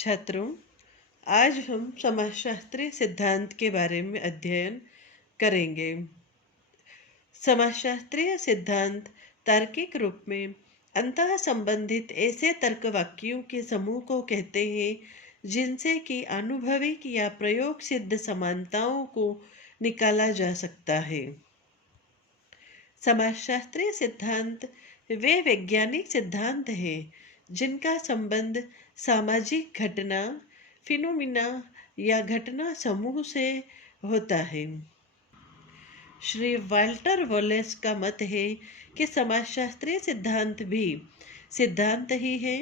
छात्रों, आज हम समाजशास्त्रीय सिद्धांत के बारे में अध्ययन करेंगे। समाजशास्त्रीय सिद्धांत तार्किक रूप में अंतः संबंधित ऐसे तर्क वाक्यों के समूह को कहते हैं जिनसे कि आनुभविक या प्रयोग सिद्ध समानताओं को निकाला जा सकता है। समाजशास्त्रीय सिद्धांत वे वैज्ञानिक सिद्धांत हैं जिनका संबंध सामाजिक घटना, फिनोमिना या घटना समूह से होता है। श्री वाल्टर वॉलेस का मत है कि समाजशास्त्रीय सिद्धांत भी सिद्धांत ही है।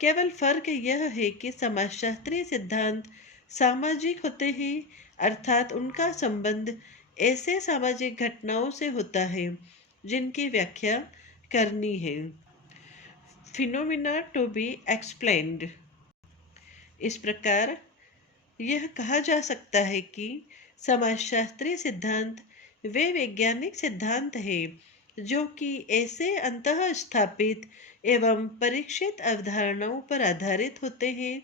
केवल फर्क यह है कि समाजशास्त्रीय सिद्धांत सामाजिक होते हैं, अर्थात उनका संबंध ऐसे सामाजिक घटनाओं से होता है जिनकी व्याख्या करनी है। Phenomena to be explained. इस प्रकार यह कहा जा सकता है कि समाजशास्त्रीय सिद्धांत वे वैज्ञानिक सिद्धांत हैं जो कि ऐसे अंतः स्थापित एवं परीक्षित अवधारणाओं पर आधारित होते हैं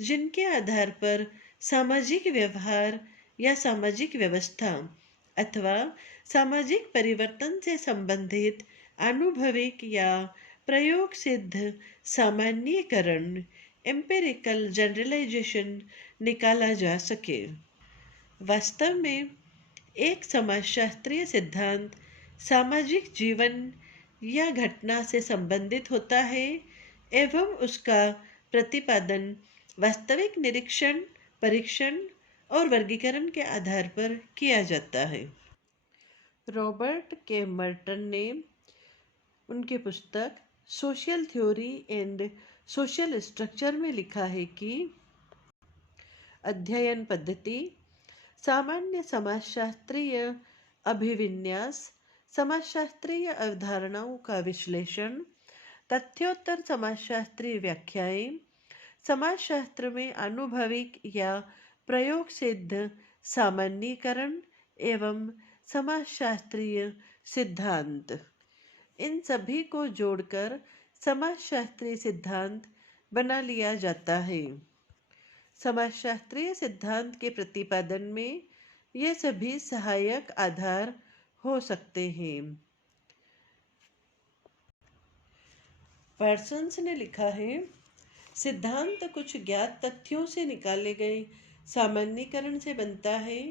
जिनके आधार पर सामाजिक व्यवहार या सामाजिक व्यवस्था अथवा सामाजिक परिवर्तन से संबंधित आनुभविक या प्रयोग सिद्ध सामान्यीकरण एम्पिरिकल जनरलाइजेशन निकाला जा सके। वास्तव में एक समाजशास्त्रीय सिद्धांत सामाजिक जीवन या घटना से संबंधित होता है एवं उसका प्रतिपादन वास्तविक निरीक्षण, परीक्षण और वर्गीकरण के आधार पर किया जाता है। रॉबर्ट के मर्टन ने उनकी पुस्तक social theory and social structure में लिखा है कि अध्ययन पद्धति, सामान्य समाजशास्त्रीय अभिविन्यास, समाजशास्त्रीय अवधारणाओं का विश्लेषण, तथ्योत्तर समाजशास्त्रीय व्याख्याएं, समाजशास्त्र में आनुभविक या प्रयोग सिद्ध सामान्यीकरण एवं समाजशास्त्रीय सिद्धांत, इन सभी को जोड़कर समाजशास्त्रीय सिद्धांत बना लिया जाता है। समाजशास्त्रीय सिद्धांत के प्रतिपादन में ये सभी सहायक आधार हो सकते हैं। पार्सन्स ने लिखा है, सिद्धांत कुछ ज्ञात तथ्यों से निकाले गए सामान्यीकरण से बनता है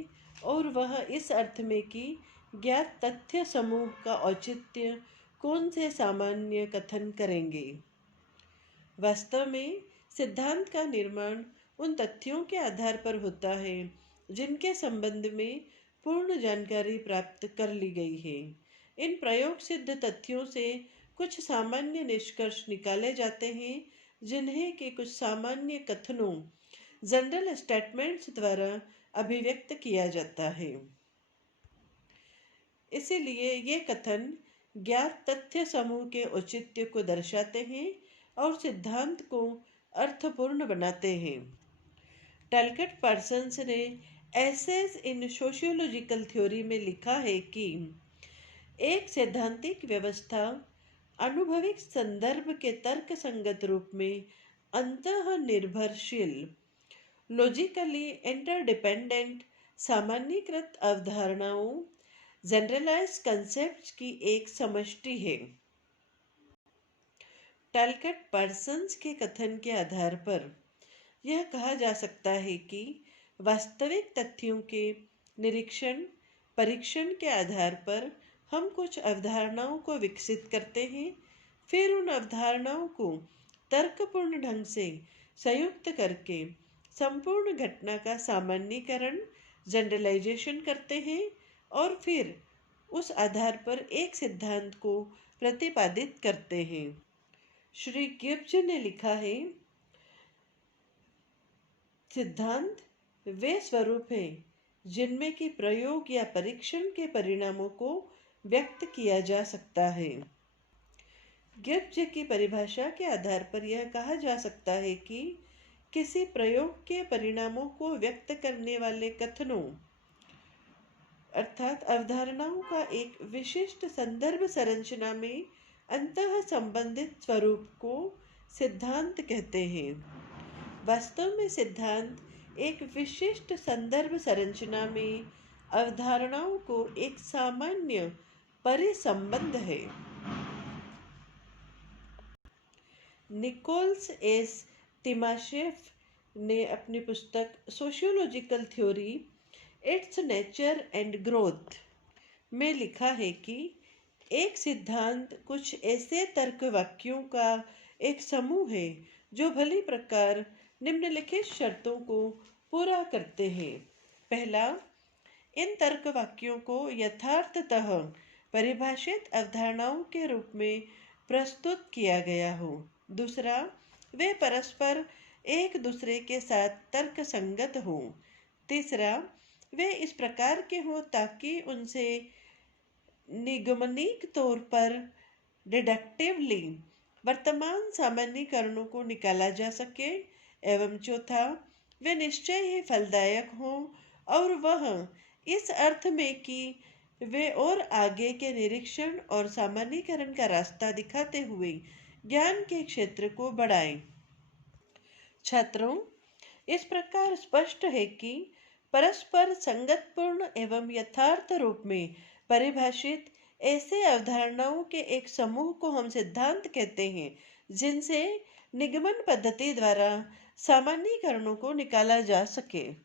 और वह इस अर्थ में कि ज्ञात तथ्य समूह का औचित्य कौन से सामान्य कथन करेंगे। वास्तव में सिद्धांत का निर्माण उन तथ्यों के आधार पर होता है जिनके संबंध में पूर्ण जानकारी प्राप्त कर ली गई है। इन प्रयोग सिद्ध तथ्यों से कुछ सामान्य निष्कर्ष निकाले जाते हैं जिन्हें कि कुछ सामान्य कथनों जनरल स्टेटमेंट्स द्वारा अभिव्यक्त किया जाता है। इसीलिए ये कथन ज्ञात तथ्य समूह के औचित्य को दर्शाते हैं और सिद्धांत को अर्थपूर्ण बनाते हैं। टैलकट पार्सन्स ने एसेज इन सोशियोलॉजिकल थ्योरी में लिखा है कि एक सैद्धांतिक व्यवस्था आनुभविक संदर्भ के तर्क संगत रूप में अंतः निर्भरशील, लॉजिकली इंटरडिपेंडेंट सामान्यीकृत अवधारणाओं जनरलाइज्ड कंसेप्ट्स की एक समष्टि है। टैलकट पार्सन्स के कथन के आधार पर यह कहा जा सकता है कि वास्तविक तथ्यों के निरीक्षण, परीक्षण के आधार पर हम कुछ अवधारणाओं को विकसित करते हैं, फिर उन अवधारणाओं को तर्कपूर्ण ढंग से संयुक्त करके संपूर्ण घटना का सामान्यीकरण, जनरलाइजेशन करते हैं और फिर उस आधार पर एक सिद्धांत को प्रतिपादित करते हैं। श्री गिब्स ने लिखा है, सिद्धांत वे स्वरूप हैं जिनमें कि प्रयोग या परीक्षण के परिणामों को व्यक्त किया जा सकता है। गिब्स की परिभाषा के आधार पर यह कहा जा सकता है कि किसी प्रयोग के परिणामों को व्यक्त करने वाले कथनों अर्थात अवधारणाओं का एक विशिष्ट संदर्भ संरचना में अंतः संबंधित स्वरूप को सिद्धांत कहते हैं। वास्तव में सिद्धांत एक विशिष्ट संदर्भ संरचना में अवधारणाओं को एक सामान्य परिसंबंध है। निकोल्स एस तिमाशेव ने अपनी पुस्तक sociological theory it's nature and growth में लिखा है कि एक सिद्धांत कुछ ऐसे तर्क वाक्यों का एक समूह है जो भली प्रकार निम्नलिखित शर्तों को पूरा करते हैं। पहला, इन तर्क वाक्यों को यथार्थतः परिभाषित अवधारणाओं के रूप में प्रस्तुत किया गया हो। दूसरा, वे परस्पर एक दूसरे के साथ तर्क संगत हों। तीसरा, वे इस प्रकार के हों ताकि उनसे निगमनिक तौर पर डिडक्टिवली वर्तमान सामान्यीकरणों को निकाला जा सके। एवं चौथा, वे निश्चय ही फलदायक हों और वह इस अर्थ में कि वे और आगे के निरीक्षण और सामान्यीकरण का रास्ता दिखाते हुए ज्ञान के क्षेत्र को बढ़ाएं। छात्रों, इस प्रकार स्पष्ट है कि परस्पर संगतपूर्ण एवं यथार्थ रूप में परिभाषित ऐसे अवधारणाओं के एक समूह को हम सिद्धांत कहते हैं, जिनसे निगमन पद्धति द्वारा सामान्यीकरणों को निकाला जा सके।